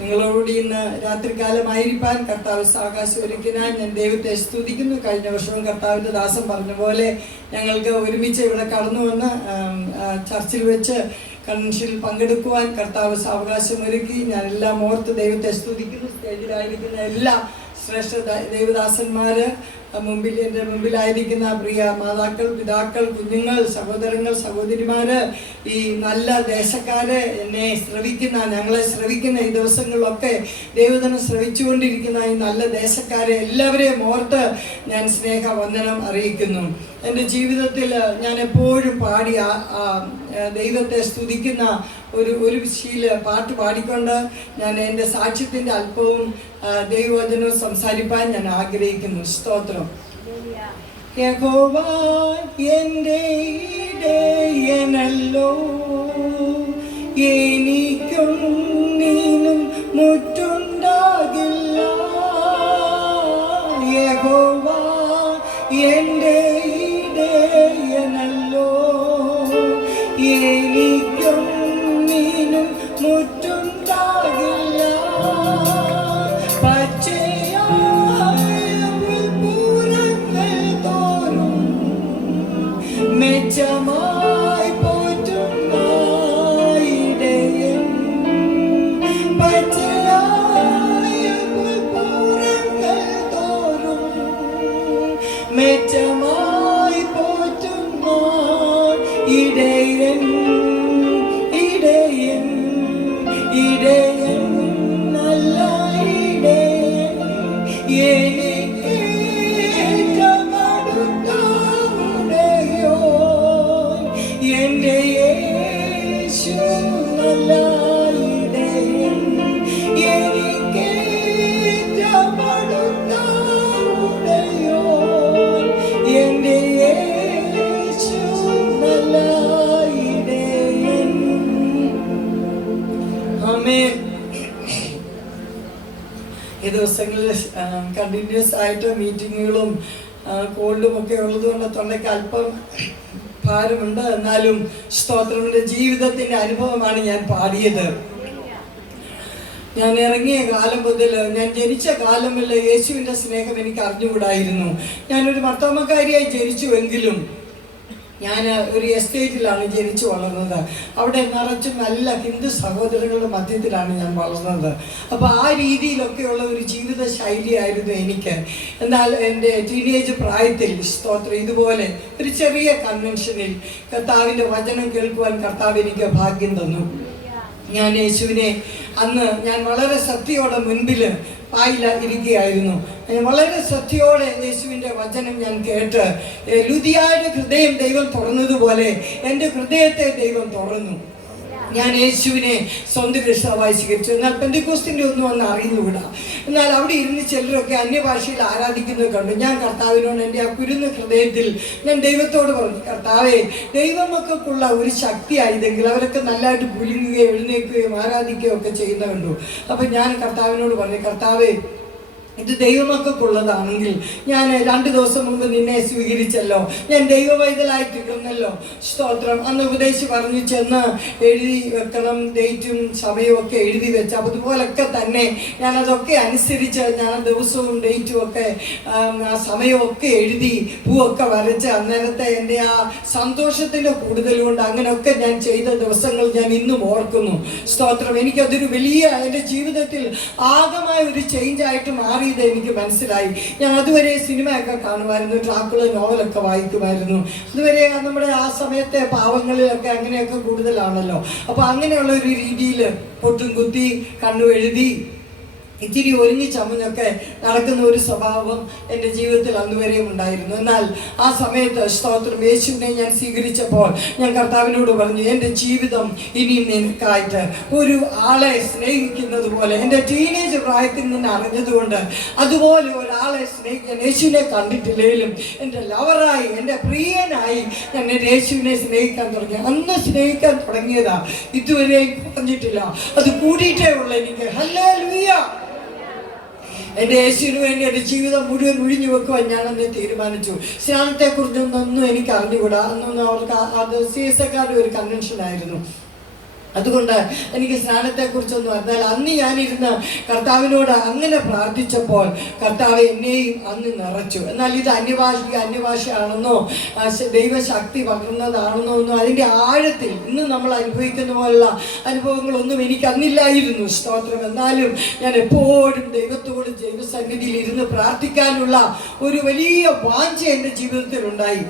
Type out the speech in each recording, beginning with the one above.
നിങ്ങളോട് ഇന്ന് രാത്രികാലമായിരിക്കാൻ കർത്താവ് സാവകാശം ഒരുക്കിനായി ഞാൻ ദൈവത്തെ സ്തുതിക്കുന്നു. കഴിഞ്ഞ വർഷവും കർത്താവിൻ്റെ ദാസൻ പറഞ്ഞ പോലെ ഞങ്ങൾക്ക് ഒരുമിച്ച് ഇവിടെ കടന്നു വന്ന് ചർച്ചിൽ വെച്ച് കൺവെൻഷനിൽ പങ്കെടുക്കുവാൻ കർത്താവ് സാവകാശം ഒരുക്കി. ഞാൻ എല്ലാം ഓർത്ത് ദൈവത്തെ സ്തുതിക്കുന്നു. സ്റ്റേജിലായിരിക്കുന്ന എല്ലാ ശ്രേഷ്ഠ ദൈവദാസന്മാർ, എൻ്റെ മുമ്പിലായിരിക്കുന്ന പ്രിയ മാതാക്കൾ, പിതാക്കൾ, കുഞ്ഞുങ്ങൾ, സഹോദരങ്ങൾ, സഹോദരിമാർ, ഈ നല്ല ദേശക്കാര്, എന്നെ ശ്രവിക്കുന്ന, ഞങ്ങളെ ശ്രവിക്കുന്ന ഈ ദിവസങ്ങളിലൊക്കെ ദൈവജനം ശ്രവിച്ചുകൊണ്ടിരിക്കുന്ന ഈ നല്ല ദേശക്കാരെ എല്ലാവരെയും ഓർത്ത് ഞാൻ സ്നേഹവന്ദനം അറിയിക്കുന്നു. എൻ്റെ ജീവിതത്തിൽ ഞാൻ എപ്പോഴും പാടി ദൈവത്തെ സ്തുതിക്കുന്ന ഒരു പാട്ട് പാടിക്കൊണ്ട് ഞാൻ എൻ്റെ സാക്ഷ്യത്തിൻ്റെ അല്പവും ദൈവവചനവും സംസാരിപ്പാൻ ഞാൻ ആഗ്രഹിക്കുന്നു. സ്തോത്രം. യഹോവ എൻ്റെ ഇടയനല്ലോ, എനിക്കൊന്നിനും മുറ്റുണ്ടാകില്ല. യഹോവ എൻ്റെ ഇടയനല്ലോ, എനിക്കൊന്നിനും മുറ്റുണ്ടാകില്ല. മെച്ചമായി പോറ്റുന്ന ഇടയൻ, പച്ചയായ പുൽപ്പുറങ്ങൾ തോറും മെച്ചമായി പോറ്റുന്ന ഇടയൻ, ഇടയൻ, ഇടയൻ, നല്ല ഇടയൻ, എനിക്ക് എൻ്റെ യേശു നല്ല ഇടയൻ, എനിക്ക് ഇഷ്ടപ്പെടുന്ന ഉടയോൻ, എൻ്റെ യേശു നല്ല ഇടയൻ. ആമേൻ. ഈ ദിവസങ്ങളിൽ കണ്ടിന്യൂസ് ആയിട്ട് മീറ്റിങ്ങുകളും കോൾഡും ഒക്കെ ഉള്ളതുകൊണ്ട് തൊണ്ടയ്ക്ക് അല്പം ഭാരമുണ്ട്. എന്നാലും സ്തോത്രങ്ങളുടെ ജീവിതത്തിൻ്റെ അനുഭവമാണ് ഞാൻ പാടിയത്. ഞാൻ ഇറങ്ങിയ കാലം മുതൽ, ഞാൻ ജനിച്ച കാലം മുതൽ യേശുവിൻ്റെ സ്നേഹം എനിക്ക് അറിഞ്ഞുകൂടായിരുന്നു. ഞാനൊരു മർത്തോമക്കാരിയായി ജനിച്ചുവെങ്കിലും ഞാൻ ഒരു എസ്റ്റേറ്റിലാണ് ജനിച്ചു വളർന്നത്. അവിടെ നിറച്ചും നല്ല ഹിന്ദു സഹോദരങ്ങളുടെ മധ്യത്തിലാണ് ഞാൻ വളർന്നത്. അപ്പോൾ ആ രീതിയിലൊക്കെയുള്ള ഒരു ജീവിത ശൈലിയായിരുന്നു എനിക്ക്. എന്നാൽ എൻ്റെ ടീനേജ് പ്രായത്തിൽ സ്തോത്രം ഇതുപോലെ ഒരു ചെറിയ കൺവെൻഷനിൽ കർത്താവിൻ്റെ വചനം കേൾക്കുവാൻ കർത്താവ് എനിക്ക് ഭാഗ്യം തന്നു. ഞാൻ യേശുവിനെ അന്ന് ഞാൻ വളരെ സത്യയോടെ മുൻപിൽ പായില ഇരിക്കുകയായിരുന്നു. വളരെ ശ്രദ്ധയോടെ യേശുവിൻ്റെ വചനം ഞാൻ കേട്ട് ലുദിയായുടെ ഹൃദയം ദൈവം തുറന്നതുപോലെ എൻ്റെ ഹൃദയത്തെ ദൈവം തുറന്നു. ഞാൻ യേശുവിനെ സ്വന്തം രക്ഷാവായി സ്വീകരിച്ചു. എന്നാൽ പെന്തക്കോസ്തിൻ്റെ ഒന്നും അന്ന് അറിയുന്നുകൂടാ. എന്നാൽ അവിടെ ഇരുന്ന് ചിലരൊക്കെ അന്യഭാഷയിൽ ആരാധിക്കുന്നത് കണ്ടു. ഞാൻ കർത്താവിനോട് എൻ്റെ ആ കുരുന്ന ഹൃദയത്തിൽ ഞാൻ ദൈവത്തോട് പറഞ്ഞു, കർത്താവേ, ദൈവമക്കൾക്കുള്ള ഒരു ശക്തിയായതെങ്കിൽ അവരൊക്കെ നല്ലതായിട്ട് കുലുങ്ങുകയും എഴുന്നേൽക്കുകയും ആരാധിക്കുകയും ഒക്കെ ചെയ്യുന്ന കണ്ടു. അപ്പം ഞാൻ കർത്താവിനോട് പറഞ്ഞു, കർത്താവേ, ഇത് ദൈവമക്കൾക്കുള്ളതാണെങ്കിൽ ഞാൻ 2 ദിവസം മുമ്പ് നിന്നെ സ്വീകരിച്ചല്ലോ, ഞാൻ ദൈവവൈതലായി തീർന്നല്ലോ. സ്തോത്രം. അന്ന് ഉപദേശി പറഞ്ഞു ചെന്ന് എഴുതി വെക്കണം, ഡേറ്റും സമയവും ഒക്കെ എഴുതി വെച്ച്. അപ്പോൾ അതുപോലൊക്കെ തന്നെ ഞാനതൊക്കെ അനുസരിച്ച് ഞാൻ ദിവസവും ഡേറ്റും ഒക്കെ ആ സമയമൊക്കെ എഴുതി പൂവൊക്കെ വരച്ച് അന്നേരത്തെ എൻ്റെ ആ സന്തോഷത്തിൻ്റെ കൂടുതൽ കൊണ്ട് അങ്ങനെയൊക്കെ ഞാൻ ചെയ്ത ദിവസങ്ങൾ ഞാൻ ഇന്നും ഓർക്കുന്നു. സ്തോത്രം. എനിക്കതൊരു വലിയ എൻ്റെ ജീവിതത്തിൽ ആകമായ ഒരു ചേഞ്ചായിട്ട് മാറിയത് എനിക്ക് മനസ്സിലായി. ഞാൻ അതുവരെ സിനിമയൊക്കെ കാണുമായിരുന്നു, ഡ്രാക്കുള നോവലൊക്കെ വായിക്കുമായിരുന്നു. അതുവരെ നമ്മുടെ ആ സമയത്തെ പാവങ്ങളിലൊക്കെ അങ്ങനെയൊക്കെ കൂടുതലാണല്ലോ. അപ്പോൾ അങ്ങനെയുള്ള ഒരു രീതിയിൽ പൊട്ടും കുത്തി കണ്ണു എഴുതി ഇച്ചിരി ഒരുങ്ങി ചമഞ്ഞൊക്കെ നടക്കുന്ന ഒരു സ്വഭാവം എൻ്റെ ജീവിതത്തിൽ അന്നുവരെയും ഉണ്ടായിരുന്നു. എന്നാൽ ആ സമയത്ത് സ്തോത്രം യേശുവിനെ ഞാൻ സ്വീകരിച്ചപ്പോൾ ഞാൻ കർത്താവിനോട് പറഞ്ഞു, എൻ്റെ ജീവിതം ഇനി നിനക്കായിട്ട് ഒരു ആളെ സ്നേഹിക്കുന്നത് പോലെ, എൻ്റെ ടീനേജ് പ്രായത്തിൽ നിന്ന് അറിഞ്ഞതുകൊണ്ട് അതുപോലെ ഒരാളെ സ്നേഹിക്കാൻ യേശുവിനെ കണ്ടിട്ടില്ലെങ്കിലും എൻ്റെ ലവറായി, എൻ്റെ പ്രിയനായി ഞാൻ യേശുവിനെ സ്നേഹിക്കാൻ തുടങ്ങി. അന്ന് സ്നേഹിക്കാൻ തുടങ്ങിയതാ, ഇതുവരെ പറഞ്ഞിട്ടില്ല. അത് കൂടിയിട്ടേ ഉള്ളൂ എനിക്ക്. ഹല്ലേലൂയ. എൻ്റെ യേശുവിന് വേണ്ടി എൻ്റെ ജീവിതം മുഴുവൻ ഒഴിഞ്ഞു വെക്കുവാൻ ഞാനന്ന് തീരുമാനിച്ചു. സ്നാനത്തെക്കുറിച്ചൊന്നും എനിക്ക് അറിഞ്ഞുകൂടാ. അന്നൊന്നും അവർക്ക് അത് CSക്കാരുടെ ഒരു കൺവെൻഷനായിരുന്നു. അതുകൊണ്ട് എനിക്ക് സ്നാനത്തെക്കുറിച്ചൊന്നും അറിഞ്ഞാൽ അന്ന് ഞാനിരുന്ന് കർത്താവിനോട് അങ്ങനെ പ്രാർത്ഥിച്ചപ്പോൾ കർത്താവ് എന്നെയും അന്ന് നിറച്ചു. എന്നാൽ ഇത് അന്യഭാഷയാണെന്നോ ദൈവശക്തി പകർന്നതാണെന്നോ ഒന്നും അതിൻ്റെ ആഴത്തിൽ ഇന്ന് നമ്മൾ അനുഭവിക്കുന്ന പോലുള്ള അനുഭവങ്ങളൊന്നും എനിക്ക് അന്നില്ലായിരുന്നു. സ്തോത്രം. എന്നാലും ഞാൻ എപ്പോഴും ദൈവത്തോട് ദൈവസന്നിധിയിൽ ഇരുന്ന് പ്രാർത്ഥിക്കാനുള്ള ഒരു വലിയ വാഞ്ച എൻ്റെ ജീവിതത്തിൽ ഉണ്ടായി.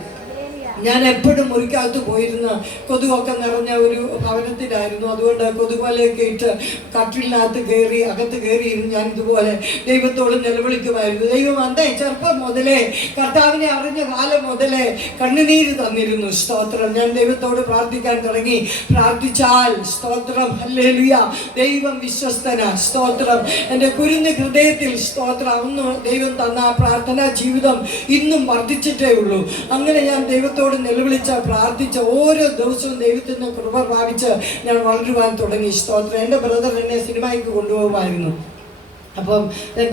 ഞാൻ എപ്പോഴും മുറിക്കകത്ത് പോയിരുന്ന കൊതുകൊക്കെ നിറഞ്ഞ ഒരു ഭവനത്തിലായിരുന്നു. അതുകൊണ്ട് കൊതുകുവലയൊക്കെ ഇട്ട് കട്ടിലിനകത്ത് കയറി അകത്ത് കയറിയിരുന്നു ഞാൻ ഇതുപോലെ ദൈവത്തോട് നിലവിളിക്കുമായിരുന്നു. ദൈവം അന്നേ ചെറുപ്പം മുതലേ കർത്താവിനെ അറിഞ്ഞ കാലം മുതലേ കണ്ണുനീര് തന്നിരുന്നു. സ്തോത്രം. ഞാൻ ദൈവത്തോട് പ്രാർത്ഥിക്കാൻ തുടങ്ങി. പ്രാർത്ഥിച്ചാൽ സ്തോത്രം ഹല്ലേലൂയ ദൈവം വിശ്വസ്തന. സ്തോത്രം. എൻ്റെ കുരുന്ന് ഹൃദയത്തിൽ സ്തോത്രം അന്ന് ദൈവം തന്ന ആ പ്രാർത്ഥനാ ജീവിതം ഇന്നും വർദ്ധിച്ചിട്ടേ ഉള്ളൂ. അങ്ങനെ ഞാൻ ദൈവത്തോട് നിലവിളിച്ച പ്രാർത്ഥിച്ച ഓരോ ദിവസവും ദൈവത്തിന് കൃപ പ്രാപിച്ച് ഞാൻ വളരുവാൻ തുടങ്ങി. സ്തോത്രം. എൻ്റെ ബ്രദർ എന്നെ സിനിമയ്ക്ക് കൊണ്ടുപോകുമായിരുന്നു. അപ്പം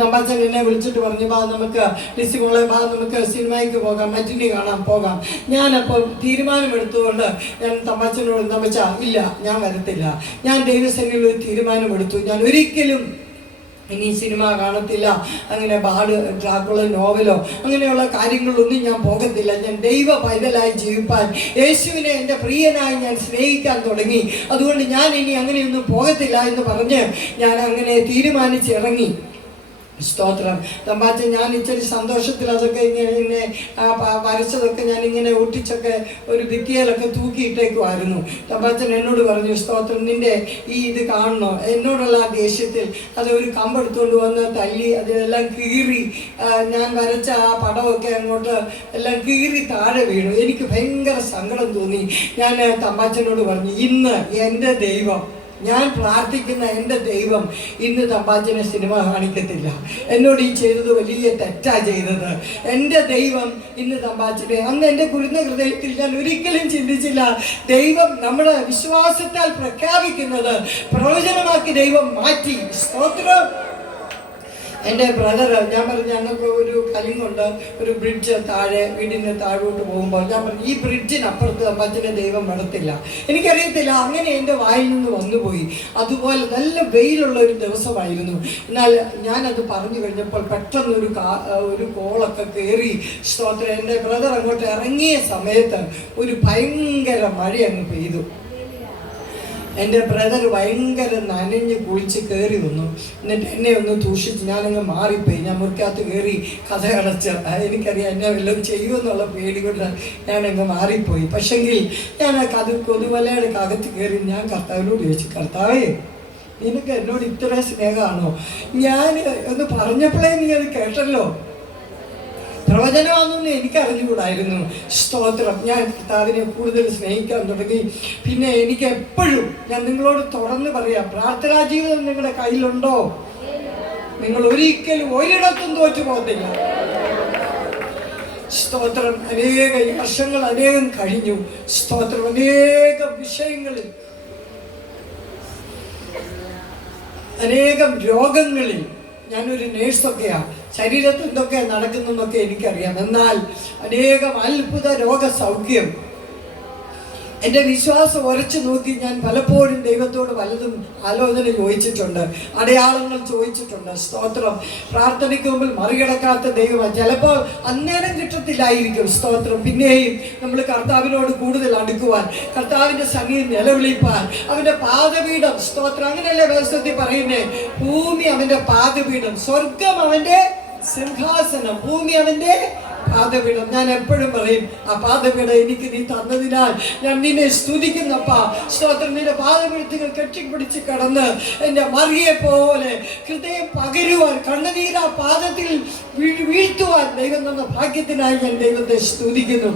തമ്പാച്ചൻ എന്നെ വിളിച്ചിട്ട് പറഞ്ഞു, ബാ നമുക്ക് ലിസിമോളെ ബാ നമുക്ക് സിനിമയ്ക്ക് പോകാം, മറ്റിനി കാണാൻ പോകാം. ഞാനപ്പം തീരുമാനമെടുത്തുകൊണ്ട് ഞാൻ തമ്പാച്ചനോട് തമ്പാച്ച ഇല്ല ഞാൻ വരത്തില്ല. ഞാൻ ദൈവസേനയിൽ ഒരു തീരുമാനമെടുത്തു. ഞാൻ ഒരിക്കലും ഇനി സിനിമ കാണത്തില്ല, അങ്ങനെ ബാഡ് ഡ്രാക്കുള നോവലോ അങ്ങനെയുള്ള കാര്യങ്ങളൊന്നും ഞാൻ പോകത്തില്ല. ഞാൻ ദൈവ പൈതലായി ജീവിപ്പാൻ യേശുവിനെ എൻ്റെ പ്രിയനായി ഞാൻ സ്നേഹിക്കാൻ തുടങ്ങി. അതുകൊണ്ട് ഞാൻ ഇനി അങ്ങനെയൊന്നും പോകത്തില്ല എന്ന് പറഞ്ഞ് ഞാൻ അങ്ങനെ തീരുമാനിച്ചിറങ്ങി. സ്തോത്രം. തമ്പാച്ച ഞാൻ ഇച്ചിരി സന്തോഷത്തിൽ അതൊക്കെ ഇങ്ങനെ വരച്ചതൊക്കെ ഞാൻ ഇങ്ങനെ ഒട്ടിച്ചൊക്കെ ഒരു ഭിത്തിയിലൊക്കെ തൂക്കിയിട്ടേക്കുമായിരുന്നു. തമ്പാച്ചൻ എന്നോട് പറഞ്ഞു, സ്തോത്രം നിന്റെ ഇത് കാണണോ? എന്നോടുള്ള ദേഷ്യത്തിൽ അത് ഒരു കമ്പെടുത്തുകൊണ്ട് വന്ന് തല്ലി അതെല്ലാം കീറി ഞാൻ വരച്ച ആ പടമൊക്കെ അങ്ങോട്ട് എല്ലാം കീറി താഴെ വീണു. എനിക്ക് ഭയങ്കര സങ്കടം തോന്നി. ഞാൻ തമ്പാച്ചനോട് പറഞ്ഞു, ഇന്ന് എൻ്റെ ദൈവം, ഞാൻ പ്രാർത്ഥിക്കുന്ന എൻ്റെ ദൈവം ഇന്ന് തമ്പാച്ചനെ സിനിമ കാണിക്കത്തില്ല. എന്നോട് ഈ ചെയ്തത് വലിയ തെറ്റാ ചെയ്തത്. എൻ്റെ ദൈവം ഇന്ന് തമ്പാച്ചനെ അന്ന് എൻ്റെ കുരുന്ന ഹൃദയത്തിൽ ഞാൻ ഒരിക്കലും ചിന്തിച്ചില്ല. ദൈവം നമ്മുടെ വിശ്വാസത്താൽ പ്രഖ്യാപിക്കുന്നത് പ്രവചനമാക്കി ദൈവം മാറ്റി. സ്തോത്രം. എൻ്റെ ബ്രദർ ഞാൻ പറഞ്ഞു, ഞങ്ങൾക്ക് ഒരു കലിങ്ങുണ്ട്, ഒരു ബ്രിഡ്ജ് താഴെ വീടിൻ്റെ താഴോട്ട് പോകുമ്പോൾ ഞാൻ പറഞ്ഞു ഈ ബ്രിഡ്ജിനപ്പുറത്ത് തമ്പാച്ചനെ ദൈവം വിടത്തില്ല. എനിക്കറിയത്തില്ല, അങ്ങനെ എൻ്റെ വായിൽ നിന്ന് വന്നുപോയി. അതുപോലെ നല്ല വെയിലുള്ള ഒരു ദിവസമായിരുന്നു. എന്നാൽ ഞാനത് പറഞ്ഞു കഴിഞ്ഞപ്പോൾ പെട്ടെന്ന് ഒരു കോളൊക്കെ കയറി. സ്തോത്രം. എൻ്റെ ബ്രദർ അങ്ങോട്ട് ഇറങ്ങിയ സമയത്ത് ഒരു ഭയങ്കര മഴ അങ്ങ് പെയ്തു. എൻ്റെ ബ്രദർ ഭയങ്കര നനഞ്ഞ് കുളിച്ച് കയറി വന്നു. എന്നിട്ട് എന്നെ ഒന്ന് തൂഷിച്ച് ഞാനങ്ങ് മാറിപ്പോയി. ഞാൻ മുറിക്കകത്ത് കയറി കഥ അടച്ച് എനിക്കറിയാം എന്നെ വല്ലതും ചെയ്യുമെന്നുള്ള പേടി കൊണ്ട് ഞാനങ്ങ് മാറിപ്പോയി. പക്ഷെങ്കിൽ ഞാൻ കൊതുവലയുടെ അകത്ത് കയറി ഞാൻ കർത്താവിനോട് ചോദിച്ചു, കർത്താവേ നിനക്ക് എന്നോട് ഇത്ര സ്നേഹമാണോ? ഞാൻ ഒന്ന് പറഞ്ഞപ്പോഴേ നീ അത് കേട്ടല്ലോ. പ്രവചനമാണെന്ന് എനിക്കറിഞ്ഞുകൂടായിരുന്നു. സ്തോത്രം. ഞാൻ കർത്താവിനെ കൂടുതൽ സ്നേഹിക്കാൻ തുടങ്ങി. പിന്നെ എനിക്ക് എപ്പോഴും ഞാൻ നിങ്ങളോട് തുറന്ന് പറയാം, പ്രാർത്ഥനാ ജീവിതം നിങ്ങളുടെ കയ്യിലുണ്ടോ? നിങ്ങൾ ഒരിക്കലും ഒരിടത്തും തോറ്റു പോകത്തില്ല. സ്തോത്രം. വർഷങ്ങൾ അനേകം കഴിഞ്ഞു. സ്തോത്രം. അനേകം വിഷയങ്ങളിൽ, അനേകം രോഗങ്ങളിൽ, ഞാനൊരു നേഴ്സൊക്കെയാണ്, ശരീരത്തിൽ എന്തൊക്കെ നടക്കുന്നതൊക്കെ എനിക്കറിയാം. എന്നാൽ അനേകം അത്ഭുത രോഗസൗഖ്യം എൻ്റെ വിശ്വാസം ഉറച്ചു നോക്കി ഞാൻ പലപ്പോഴും ദൈവത്തോട് പലതും ആലോചന ചോദിച്ചിട്ടുണ്ട്, അടയാളങ്ങൾ ചോദിച്ചിട്ടുണ്ട്. സ്തോത്രം. പ്രാർത്ഥനയ്ക്ക് മുമ്പിൽ മറികടക്കാത്ത ദൈവമാണ്. ചിലപ്പോൾ അന്നേരം കിട്ടത്തില്ലായിരിക്കും. സ്തോത്രം. പിന്നെയും നമ്മൾ കർത്താവിനോട് കൂടുതൽ അടുക്കുവാൻ, കർത്താവിൻ്റെ സന്നിധി നിലവിളിപ്പാൻ, അവൻ്റെ പാദപീഠം. സ്തോത്രം. അങ്ങനെയല്ലേ വേദത്തിൽ പറയുന്നേ, ഭൂമി അവൻ്റെ പാദപീഠം, സ്വർഗം അവൻ്റെ സിംഹാസനം, ഭൂമി അവൻ്റെ പാദപീഠം. ഞാൻ എപ്പോഴും പറയും, ആ പാദപീഠം എനിക്ക് നീ തന്നതിനാൽ ഞാൻ നിന്നെ സ്തുതിക്കുന്നപ്പാ. സ്തോത്രം. നിന്റെ പാദപീഠത്തിൽ കെട്ടിപ്പിടിച്ച് കടന്ന് എൻ്റെ മറിയെ പോലെ ഹൃദയം പകരുവാൻ, കണ്ണുനീരാ പാദത്തിൽ വീഴ്ത്തുവാൻ ദൈവം തന്ന ഭാഗ്യത്തിനായി ഞാൻ ദൈവത്തെ സ്തുതിക്കുന്നു.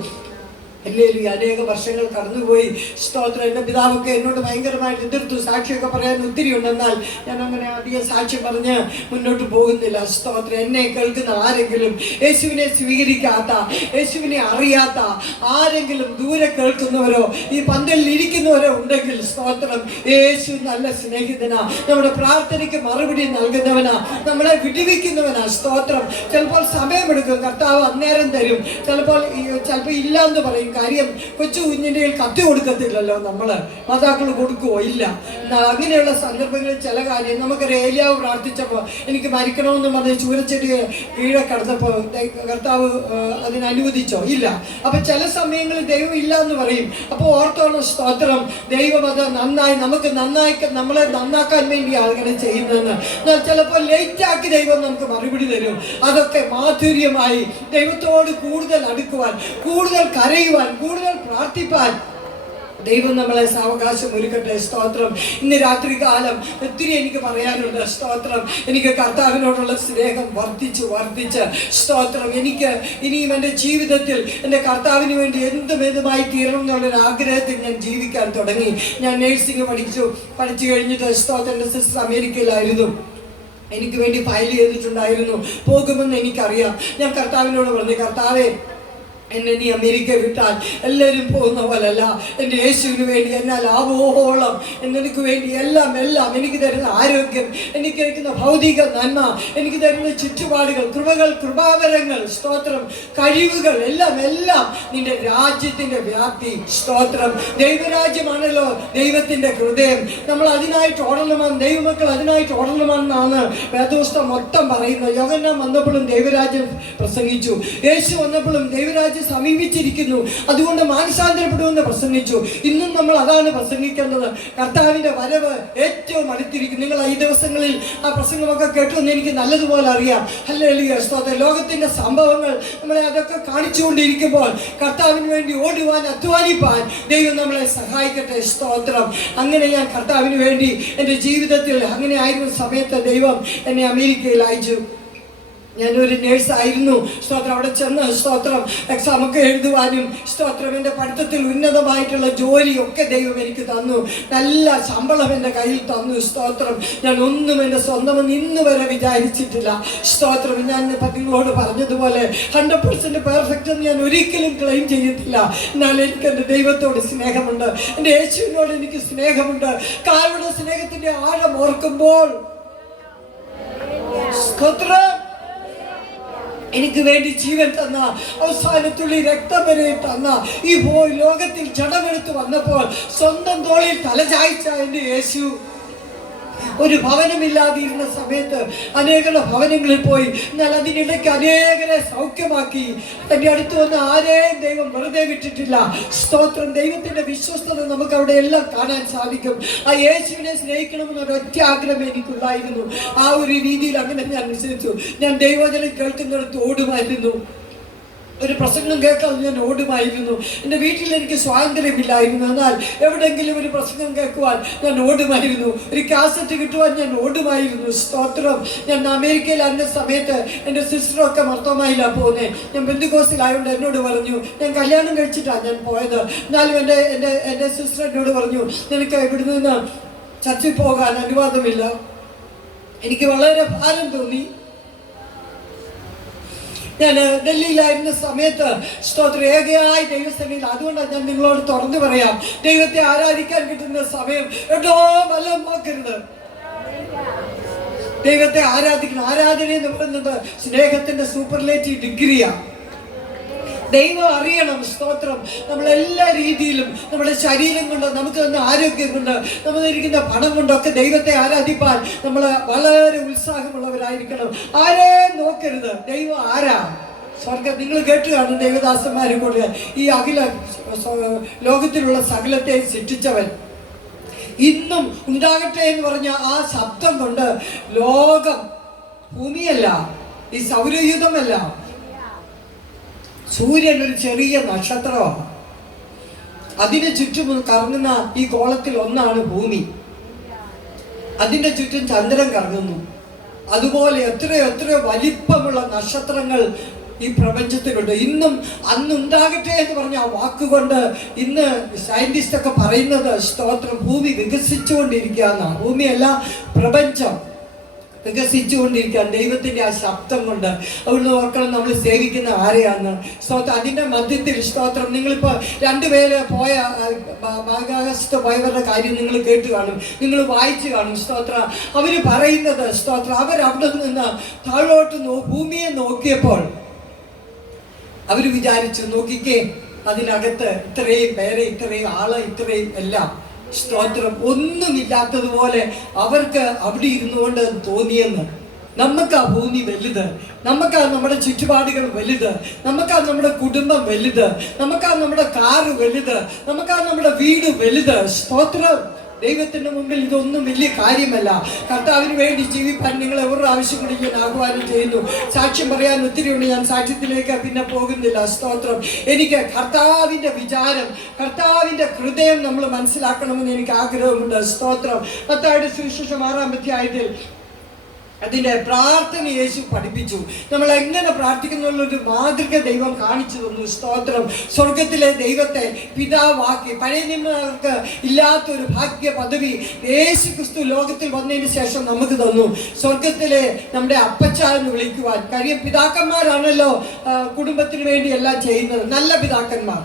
അല്ലെങ്കിൽ അനേക വർഷങ്ങൾ കടന്നുപോയി. സ്തോത്രം. എൻ്റെ പിതാവൊക്കെ എന്നോട് ഭയങ്കരമായിട്ട് എതിർത്തു. സാക്ഷിയൊക്കെ പറയാൻ ഒത്തിരി ഉണ്ടെന്നാൽ ഞാൻ അങ്ങനെ അധികം സാക്ഷ്യം പറഞ്ഞ് മുന്നോട്ട് പോകുന്നില്ല. സ്തോത്രം. എന്നെ കേൾക്കുന്ന ആരെങ്കിലും യേശുവിനെ സ്വീകരിക്കാത്ത, യേശുവിനെ അറിയാത്ത ആരെങ്കിലും ദൂരെ കേൾക്കുന്നവരോ ഈ പന്തലിൽ ഇരിക്കുന്നവരോ ഉണ്ടെങ്കിൽ, സ്തോത്രം, യേശു നല്ല സ്നേഹിതനാ, നമ്മുടെ പ്രാർത്ഥനയ്ക്ക് മറുപടി നൽകുന്നവനാ, നമ്മളെ വിടുവിക്കുന്നവനാ. സ്തോത്രം. ചിലപ്പോൾ സമയമെടുക്കും, കർത്താവ് അന്നേരം തരും. ചിലപ്പോൾ ഇല്ലാന്ന് പറയും, കാര്യം കൊച്ചു കുഞ്ഞിൻ്റെ കത്തി കൊടുക്കത്തില്ലല്ലോ നമ്മൾ, മാതാക്കൾ കൊടുക്കുവോ? ഇല്ല. അങ്ങനെയുള്ള സന്ദർഭങ്ങളിൽ ചില കാര്യം നമുക്കൊരു ഏലിയാവ് പ്രാർത്ഥിച്ചപ്പോൾ എനിക്ക് മരിക്കണമെന്ന് പറഞ്ഞ് ചൂരച്ചെടി കീഴെ കടന്നപ്പോൾ കർത്താവ് അതിനനുവദിച്ചോ? ഇല്ല. അപ്പൊ ചില സമയങ്ങളിൽ ദൈവം ഇല്ല എന്ന് പറയും. അപ്പോൾ ഓർത്തോളം സ്തോത്രം, ദൈവം അത് നന്നായി നമുക്ക് നമ്മളെ നന്നാക്കാൻ വേണ്ടിയാണ് അങ്ങനെ ചെയ്യുന്നതെന്ന്. എന്നാൽ ചിലപ്പോൾ ലേറ്റാക്കി ദൈവം നമുക്ക് മറുപടി തരും. അതൊക്കെ മാധുര്യമായി ദൈവത്തോട് കൂടുതൽ അടുക്കുവാൻ, കൂടുതൽ കരയുവാൻ, കൂടുതൽ പ്രാർത്ഥിപ്പാൻ ദൈവം നമ്മളെ സാവകാശം ഒരുക്കട്ടെ. സ്തോത്രം. ഇന്ന് രാത്രി കാലം ഒത്തിരി എനിക്ക് പറയാനുണ്ട്. സ്തോത്രം. എനിക്ക് കർത്താവിനോടുള്ള സ്നേഹം വർദ്ധിച്ച് സ്തോത്രം. എനിക്ക് ഇനിയും എൻ്റെ ജീവിതത്തിൽ എൻ്റെ കർത്താവിന് വേണ്ടി എന്തുമായി തീരണം എന്നുള്ളൊരു ആഗ്രഹത്തിൽ ഞാൻ ജീവിക്കാൻ തുടങ്ങി. ഞാൻ നേഴ്സിംഗ് പഠിച്ചു കഴിഞ്ഞിട്ട് സ്തോത്രം, എൻ്റെ സിസ്റ്റർ അമേരിക്കയിലായിരുന്നു. എനിക്ക് വേണ്ടി ഫയൽ ചെയ്തിട്ടുണ്ടായിരുന്നു. പോകുമെന്ന് എനിക്കറിയാം. ഞാൻ കർത്താവിനോട് പറഞ്ഞു, കർത്താവേ, എന്നെ നീ അമേരിക്ക വിട്ടാൽ എല്ലാവരും പോകുന്ന പോലല്ല, എൻ്റെ യേശുവിന് വേണ്ടി എന്നാൽ ആവോളം എനിക്ക് വേണ്ടി എല്ലാം എനിക്ക് തരുന്ന ആരോഗ്യം, എനിക്ക് തരുന്ന ഭൗതിക നന്മ, എനിക്ക് തരുന്ന ചുറ്റുപാടുകൾ, കൃപകൾ, കൃപാവരങ്ങൾ, സ്തോത്രം, കഴിവുകൾ എല്ലാം നിന്റെ രാജ്യത്തിൻ്റെ വ്യാപ്തി. സ്തോത്രം. ദൈവരാജ്യമാണല്ലോ ദൈവത്തിൻ്റെ ഹൃദയം. നമ്മൾ അതിനായിട്ട് ഓടണമെന്ന്, ദൈവമക്കൾ അതിനായിട്ട് ഓടണമെന്നാണ് വേദപുസ്തകം മൊത്തം പറയുന്നത്. യോഹന്നാൻ വന്നപ്പോഴും ദൈവരാജ്യം പ്രസംഗിച്ചു. യേശു വന്നപ്പോഴും ദൈവരാജ്യം സമീപിച്ചിരിക്കുന്നു, അതുകൊണ്ട് മാനസാന്തരപ്പെടുമെന്ന് പ്രസംഗിച്ചു. ഇന്നും നമ്മൾ അതാണ് പ്രസംഗിക്കേണ്ടത്. കർത്താവിന്റെ വരവ് ഏറ്റവും അടുത്തിരിക്കും. നിങ്ങൾ ഈ ദിവസങ്ങളിൽ ആ പ്രസംഗമൊക്കെ കേട്ടുവെന്ന് എനിക്ക് നല്ലതുപോലെ അറിയാം. ഹല്ലേലൂയ, സ്തോത്രം. ലോകത്തിന്റെ സംഭവങ്ങൾ നമ്മളെ അതൊക്കെ കാണിച്ചുകൊണ്ടിരിക്കുമ്പോൾ കർത്താവിന് വേണ്ടി ഓടുവാൻ, അധ്വാനിപ്പാൻ ദൈവം നമ്മളെ സഹായിക്കട്ടെ. സ്തോത്രം. അങ്ങനെ ഞാൻ കർത്താവിന് വേണ്ടി എൻ്റെ ജീവിതത്തിൽ അങ്ങനെ ആയിരുന്ന സമയത്ത് ദൈവം എന്നെ അമേരിക്കയിൽ അയച്ചു. ഞാനൊരു നേഴ്സായിരുന്നു. സ്തോത്രം. അവിടെ ചെന്ന് സ്തോത്രം എക്സാമൊക്കെ എഴുതുവാനും സ്തോത്രം എൻ്റെ പഠിത്തത്തിൽ ഉന്നതമായിട്ടുള്ള ജോലിയൊക്കെ ദൈവം എനിക്ക് തന്നു. നല്ല ശമ്പളം എൻ്റെ കയ്യിൽ തന്നു. സ്തോത്രം. ഞാൻ ഒന്നും എൻ്റെ സ്വന്തമെന്ന് ഇന്ന് വരെ വിചാരിച്ചിട്ടില്ല. സ്തോത്രം. ഞാൻ നിങ്ങളോട് പറഞ്ഞതുപോലെ 100% പെർഫെക്റ്റ് എന്ന് ഞാൻ ഒരിക്കലും ക്ലെയിം ചെയ്യത്തില്ല. എന്നാൽ എനിക്ക് എൻ്റെ ദൈവത്തോട് സ്നേഹമുണ്ട്, എൻ്റെ യേശുവിനോട് എനിക്ക് സ്നേഹമുണ്ട്. കാരുടെ സ്നേഹത്തിൻ്റെ ആഴം ഓർക്കുമ്പോൾ സ്തോത്രം, എനിക്ക് വേണ്ടി ജീവൻ തന്ന, അവസാനത്തുള്ളി രക്തം വരെ തന്ന, ഈ ലോകത്തിൽ ജഡമെടുത്ത് വന്നപ്പോൾ സ്വന്തം തോളിൽ തലചായ്ച്ച എൻ്റെ യേശു ഒരു ഭവനമില്ലാതിരുന്ന സമയത്ത് അനേക ഭവനങ്ങളിൽ പോയി. എന്നാൽ അതിനിടയ്ക്ക് അനേകരെ സൗഖ്യമാക്കി. എൻ്റെ അടുത്ത് വന്ന് ആരെയും ദൈവം വെറുതെ വിട്ടിട്ടില്ല. സ്തോത്രം. ദൈവത്തിന്റെ വിശ്വസ്തത നമുക്ക് അവിടെ എല്ലാം കാണാൻ സാധിക്കും. ആ യേശുവിനെ സ്നേഹിക്കണമെന്നൊരു ഒറ്റ ആഗ്രഹം എനിക്കുണ്ടായിരുന്നു. ആ ഒരു രീതിയിൽ അങ്ങനെ ഞാൻ വിശ്വസിച്ചു. ഞാൻ ദൈവവചനം കേൾക്കുന്നിടത്ത് ഓടുമായിരുന്നു. ഒരു പ്രസംഗം കേൾക്കാൻ ഞാൻ ഓടുമായിരുന്നു. എൻ്റെ വീട്ടിൽ എനിക്ക് സ്വാതന്ത്ര്യമില്ലായിരുന്നു. എന്നാൽ എവിടെയെങ്കിലും ഒരു പ്രസംഗം കേൾക്കുവാൻ ഞാൻ ഓടുമായിരുന്നു. ഒരു കാസറ്റ് കിട്ടുവാൻ ഞാൻ ഓടുമായിരുന്നു. സ്തോത്രം. ഞാൻ അമേരിക്കയിൽ ആയിരുന്ന സമയത്ത് എൻ്റെ സിസ്റ്ററൊക്കെ മർത്തോമായിലാണ് പോകുന്നത്. ഞാൻ പെന്തക്കോസ്തിലായതുകൊണ്ട് എന്നോട് പറഞ്ഞു, ഞാൻ കല്യാണം കഴിച്ചിട്ടാണ് ഞാൻ പോയത്. എന്നാലും എൻ്റെ സിസ്റ്റർ എന്നോട് പറഞ്ഞു, നിനക്ക് ഇവിടെ നിന്ന് ചർച്ചിൽ പോകാൻ അനുവാദമില്ല. എനിക്ക് വളരെ ഭാരം തോന്നി. ഞാൻ ഡൽഹിയിലായിരുന്ന സമയത്ത് സ്തോത്രം ഏകയായി ദൈവസന്നിധിയിൽ. അതുകൊണ്ടാണ് ഞാൻ നിങ്ങളോട് തുറന്നു പറയാം, ദൈവത്തെ ആരാധിക്കാൻ കിട്ടുന്ന സമയം എന്തോ വല്ലതും നോക്കരുത്. ദൈവത്തെ ആരാധിക്കണം. ആരാധന എന്ന് പറയുന്നത് സ്നേഹത്തിന്റെ സൂപ്പർലേറ്റീവ് ഡിഗ്രിയാണ്. ദൈവം അറിയണം. സ്തോത്രം. നമ്മളെല്ലാ രീതിയിലും നമ്മുടെ ശരീരം കൊണ്ട്, നമുക്ക് തന്ന ആരോഗ്യം കൊണ്ട്, നമ്മളിരിക്കുന്ന പണം കൊണ്ടൊക്കെ ദൈവത്തെ ആരാധിപ്പാൻ നമ്മൾ വളരെ ഉത്സാഹമുള്ളവരായിരിക്കണം. ആരെയും നോക്കരുത്. ദൈവം ആരാ? സ്വർഗം. നിങ്ങൾ കേട്ട് കാണും ദൈവദാസന്മാരും കൊണ്ട് ഈ അഖില ലോകത്തിലുള്ള സകലത്തെ സൃഷ്ടിച്ചവൻ ഇന്നും ഉണ്ടാകട്ടെ എന്ന് പറഞ്ഞ ആ ശബ്ദം കൊണ്ട് ലോകം, ഭൂമിയല്ല, ഈ സൗരയൂഥമല്ല, സൂര്യൻ ഒരു ചെറിയ നക്ഷത്രമാണ്. അതിന് ചുറ്റും കറങ്ങുന്ന ഈ കോളത്തിൽ ഒന്നാണ് ഭൂമി. അതിൻ്റെ ചുറ്റും ചന്ദ്രൻ കറങ്ങുന്നു. അതുപോലെ എത്രയോ വലിപ്പമുള്ള നക്ഷത്രങ്ങൾ ഈ പ്രപഞ്ചത്തിലുണ്ട്. ഇന്നും അന്നുണ്ടാകട്ടെ എന്ന് പറഞ്ഞ ആ വാക്കുകൊണ്ട് ഇന്ന് സയന്റിസ്റ്റ് ഒക്കെ പറയുന്നത് സ്തോത്രം, ഭൂമി വികസിച്ചുകൊണ്ടിരിക്കുകയെന്നാണ്. ഭൂമിയല്ല, പ്രപഞ്ചം വികസിച്ചുകൊണ്ടിരിക്കുകയാണ് ദൈവത്തിന്റെ ആ ശബ്ദം കൊണ്ട്. അവിടുന്ന് ഓർക്കണം നമ്മൾ സേവിക്കുന്ന ആരെയാന്ന്. സ്തോത്രം. അതിന്റെ മധ്യത്തിൽ സ്തോത്രം. നിങ്ങളിപ്പോ രണ്ടുപേര് പോയ ആകാശത്ത് പോയവരുടെ കാര്യം നിങ്ങൾ കേട്ട് കാണും, നിങ്ങൾ വായിച്ചു കാണും. സ്തോത്രം. അവര് പറയുന്നത് സ്തോത്രം, അവരവിടെ നിന്ന് താഴോട്ട് ഭൂമിയെ നോക്കിയപ്പോൾ അവര് വിചാരിച്ചു, നോക്കിക്കേ അതിനകത്ത് ഇത്രയും പേരെ, ഇത്രയും ആള്, ഇത്രയും എല്ലാം സ്തോത്രം ഒന്നുമില്ലാത്തതുപോലെ അവർക്ക് അവിടെ ഇരുന്നുകൊണ്ട് തോന്നിയെന്ന്. നമുക്കാ ഭൂമി വലുത്, നമുക്കാ നമ്മുടെ ചുറ്റുപാടുകൾ വലുത്, നമുക്കാ നമ്മുടെ കുടുംബം വലുത്, നമുക്കാ നമ്മുടെ കാറ് വലുത്, നമുക്കാ നമ്മുടെ വീട് വലുത്. സ്തോത്രം. ദൈവത്തിന്റെ മുമ്പിൽ ഇതൊന്നും വലിയ കാര്യമല്ല. കർത്താവിന് വേണ്ടി ജീവിക്കാൻ നിങ്ങൾ എവരുടെ ആവശ്യം കൂടി ഞാൻ ആഹ്വാനം ചെയ്യുന്നു. സാക്ഷ്യം പറയാൻ ഒത്തിരിയുണ്ട്, ഞാൻ സാക്ഷ്യത്തിലേക്ക് പിന്നെ പോകുന്നില്ല. സ്തോത്രം. എനിക്ക് കർത്താവിന്റെ വിചാരം, കർത്താവിന്റെ ഹൃദയം നമ്മൾ മനസ്സിലാക്കണമെന്ന് എനിക്ക് ആഗ്രഹമുണ്ട്. സ്തോത്രം. മത്തായിയുടെ സുവിശേഷം 6-ാം അധ്യായത്തിൽ അതിൻ്റെ പ്രാർത്ഥന യേശു പഠിപ്പിച്ചു. നമ്മൾ എങ്ങനെ പ്രാർത്ഥിക്കുന്നുള്ളൊരു മാതൃക ദൈവം കാണിച്ചു തന്നു. സ്തോത്രം. സ്വർഗത്തിലെ ദൈവത്തെ പിതാവാക്കി, പഴയ നിയമക്കാർക്ക് ഇല്ലാത്തൊരു ഭാഗ്യ പദവി യേശു ക്രിസ്തു ലോകത്തിൽ വന്നതിന് ശേഷം നമുക്ക് തന്നു. സ്വർഗത്തിലെ നമ്മുടെ അപ്പച്ച എന്ന് വിളിക്കുവാൻ. കാര്യം പിതാക്കന്മാരാണല്ലോ കുടുംബത്തിന് വേണ്ടി എല്ലാം ചെയ്യുന്നത്. നല്ല പിതാക്കന്മാർ.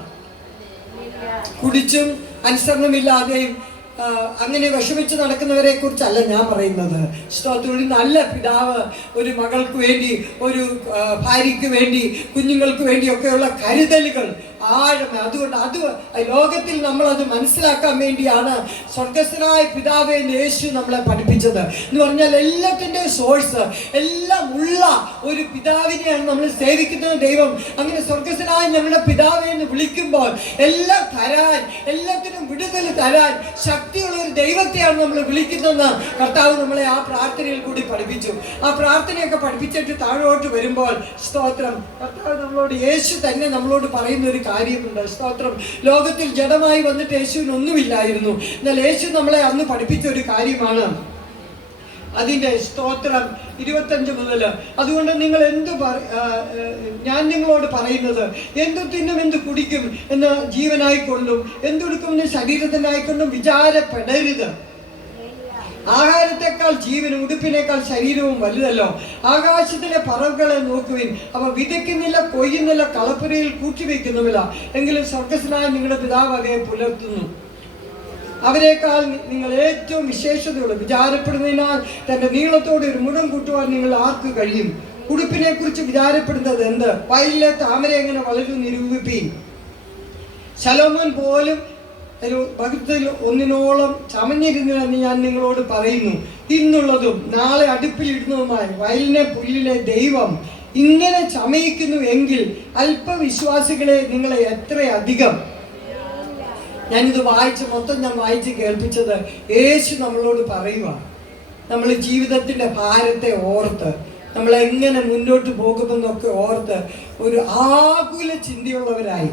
കുടിച്ചും അനുസരണമില്ലാതെയും അങ്ങനെ വിഷമിച്ച് നടക്കുന്നവരെ കുറിച്ചല്ല ഞാൻ പറയുന്നത്. സ്തോത്രം. ഒരു നല്ല പിതാവ് ഒരു മകൾക്ക് വേണ്ടി, ഒരു ഭാര്യയ്ക്ക് വേണ്ടി, കുഞ്ഞുങ്ങൾക്ക് വേണ്ടിയൊക്കെയുള്ള കരുതലുകൾ അതുകൊണ്ട് അത് ലോകത്തിൽ നമ്മളത് മനസ്സിലാക്കാൻ വേണ്ടിയാണ് സ്വർഗസ്ഥനായ പിതാവേ യേശു നമ്മളെ പഠിപ്പിച്ചത്. എന്ന് പറഞ്ഞാൽ എല്ലാത്തിൻ്റെ സോഴ്സ്, എല്ലാം ഉള്ള ഒരു പിതാവിനെയാണ് നമ്മൾ സേവിക്കുന്നത്. ദൈവം അങ്ങനെ സ്വർഗസ്ഥനായ ഞങ്ങളുടെ പിതാവേ എന്ന് വിളിക്കുമ്പോൾ എല്ലാം തരാൻ, എല്ലാത്തിനും വിടുതൽ തരാൻ ശക്തിയുള്ള ഒരു ദൈവത്തെയാണ് നമ്മൾ വിളിക്കുന്നതെന്ന് കർത്താവ് നമ്മളെ ആ പ്രാർത്ഥനയിൽ കൂടി പഠിപ്പിച്ചു. ആ പ്രാർത്ഥനയൊക്കെ പഠിപ്പിച്ചിട്ട് താഴോട്ട് വരുമ്പോൾ സ്തോത്രം, കർത്താവ് നമ്മളോട്, യേശു തന്നെ നമ്മളോട് പറയുന്ന ഒരു കാര്യമുണ്ട്. സ്തോത്രം. ലോകത്തിൽ ജഡമായി വന്നിട്ട് യേശുവിന് ഒന്നുമില്ലായിരുന്നു. എന്നാൽ യേശു നമ്മളെ അന്ന് പഠിപ്പിച്ച ഒരു കാര്യമാണ് അതിൻ്റെ സ്തോത്രം 25 മുതൽ. അതുകൊണ്ട് നിങ്ങൾ ഞാൻ നിങ്ങളോട് പറയുന്നത്, എന്തു തിന്നും എന്ത് കുടിക്കും എന്ന് ജീവനായിക്കൊണ്ടും എന്തുടുക്കുമെന്ന് ശരീരത്തിനായിക്കൊണ്ടും വിചാരപ്പെടരുത്. ആഹാരത്തെക്കാൾ ജീവനും ഉടുപ്പിനേക്കാൾ ശരീരവും വലുതല്ലോ. ആകാശത്തിലെ പറവകളെ നോക്കുവിൻ, അവ വിതയ്ക്കുന്നില്ല, കൊയ്യുന്നില്ല, കളപ്പുരയിൽ കൂട്ടിവെക്കുന്നുമില്ല, എങ്കിലും സ്വർഗസ്വനായ നിങ്ങളുടെ പിതാവ് അവയെ പുലർത്തുന്നു. അവരെക്കാൾ നിങ്ങൾ ഏറ്റവും വിശേഷതയുള്ള വിചാരപ്പെടുന്നതിനാൽ തന്റെ നീളത്തോടെ ഒരു മുഴം കൂട്ടുവാൻ നിങ്ങൾ ആർക്ക് കഴിയും? ഉടുപ്പിനെ കുറിച്ച് വിചാരപ്പെടുന്നത് എന്ത്? വയലിലെ താമര എങ്ങനെ വളരും നിരൂപിപ്പീൻ. ശലോമോൻ പോലും ഭക്തത്തിൽ ഒന്നിനോളം ചമഞ്ഞിരുന്നില്ലെന്ന് ഞാൻ നിങ്ങളോട് പറയുന്നു. ഇന്നുള്ളതും നാളെ അടുപ്പിലിടുന്നതുമായി വയലിനെ പുല്ലിലെ ദൈവം ഇങ്ങനെ ചമയിക്കുന്നു എങ്കിൽ അല്പവിശ്വാസികളെ നിങ്ങളെ എത്രയധികം. ഞാനിത് മൊത്തം ഞാൻ വായിച്ച് കേൾപ്പിച്ചത് യേശു നമ്മളോട് പറയുക. നമ്മൾ ജീവിതത്തിൻ്റെ ഭാരത്തെ ഓർത്ത്, നമ്മളെങ്ങനെ മുന്നോട്ട് പോകുമെന്നൊക്കെ ഓർത്ത് ഒരു ആകുല ചിന്തയുള്ളവരായി.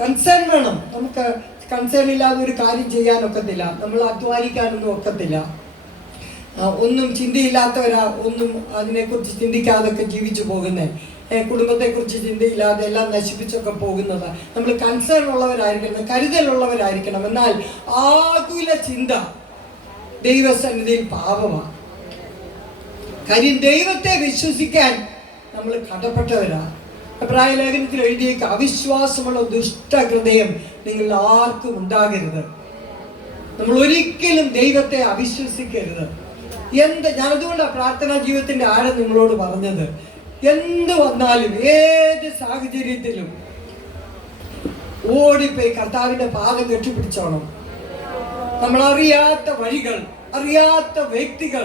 കൺസേൺ വേണം. നമുക്ക് കൺസേൺ ഇല്ലാതെ ഒരു കാര്യം ചെയ്യാനൊക്കത്തില്ല. നമ്മൾ അധ്വാനിക്കാനൊന്നും ഒക്കത്തില്ല. ഒന്നും ചിന്തയില്ലാത്തവരാ, ഒന്നും അതിനെക്കുറിച്ച് ചിന്തിക്കാതൊക്കെ ജീവിച്ചു പോകുന്നത്. കുടുംബത്തെക്കുറിച്ച് ചിന്തയില്ലാതെ എല്ലാം നശിപ്പിച്ചൊക്കെ പോകുന്നത്. നമ്മൾ കൺസേൺ ഉള്ളവരായിരിക്കണം, കരുതലുള്ളവരായിരിക്കണം. എന്നാൽ ആകുല ചിന്ത ദൈവസന്നിധിയിൽ പാപമാണ്. കാര്യം ദൈവത്തെ വിശ്വസിക്കാൻ നമ്മൾ കടപ്പെട്ടവരാണ്. എബ്രായ ലേഖനത്തിൽ എഴുതിയേക്ക്, അവിശ്വാസമുള്ള ദുഷ്ടഹൃദയം നിങ്ങൾ ആർക്കും ഉണ്ടാകരുത്. നമ്മൾ ഒരിക്കലും ദൈവത്തെ അവിശ്വസിക്കരുത്. ഞാനതുകൊണ്ടാണ് പ്രാർത്ഥനാ ജീവിതത്തിന്റെ ആഴം നിങ്ങളോട് പറഞ്ഞത്. എന്ത് വന്നാലും ഏത് സാഹചര്യത്തിലും ഓടിപ്പോയി കർത്താവിന്റെ പാദം കെട്ടിപ്പിടിച്ചോണം. നമ്മളറിയാത്ത വഴികൾ, അറിയാത്ത വ്യക്തികൾ